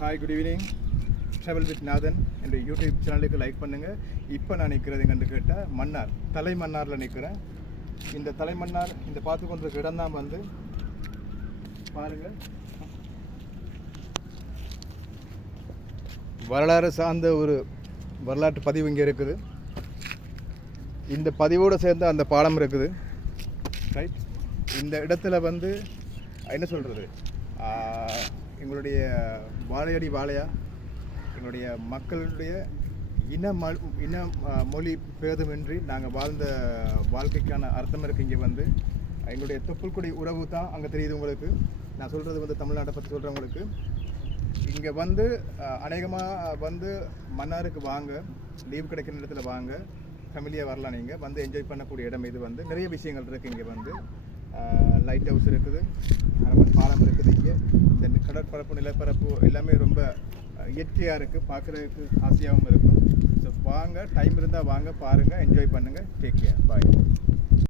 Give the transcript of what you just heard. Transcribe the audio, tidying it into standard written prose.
Hi good evening. Travel with Nathan என்ற YouTube சேனலுக்கு like பண்ணுங்கள். இப்போ நான் நிற்கிறது எங்கன்னு கேட்டால் மன்னார் தலைமன்னாரில் நிற்கிறேன். இந்த தலைமன்னார் இந்த பார்த்து கொண்டிருக்க இடம் தான் வந்து பாருங்கள், வரலாறு சார்ந்த ஒரு வரலாற்று பதிவு இங்கே இருக்குது. இந்த பதிவோடு சேர்ந்து அந்த பாலம் இருக்குது. ரைட், இந்த இடத்துல வந்து என்ன சொல்கிறது, எங்களுடைய வாழையடி வாழையா எங்களுடைய மக்களுடைய இன மொழி பேதமின்றி நாங்கள் வாழ்ந்த வாழ்க்கைக்கான அர்த்தம் இருக்குது. இங்கே வந்து எங்களுடைய தொப்புள்குடி உறவு தான் அங்கே தெரியுது உங்களுக்கு. நான் சொல்கிறது வந்து தமிழ்நாட்டை பற்றி சொல்கிறவங்களுக்கு இங்கே வந்து அநேகமாக வந்து மன்னாருக்கு வாங்க, லீவ் கிடைக்கிற இடத்துல வாங்க, ஃபேமிலியாக வரலாம். நீங்கள் வந்து என்ஜாய் பண்ணக்கூடிய இடம் இது. வந்து நிறைய விஷயங்கள் இருக்குது இங்கே. வந்து லைட் ஹவுஸ் இருக்குது, பாலம் இருக்குது. இங்கே இந்த கடற்பரப்பு நிலப்பரப்பு எல்லாமே ரொம்ப இயற்கையாக இருக்குது, பார்க்குறதுக்கு ஆசையாகவும் இருக்கும். ஸோ வாங்க, டைம் இருந்தால் வாங்க, பாருங்கள், என்ஜாய் பண்ணுங்கள். டேக் கேர், பாய்.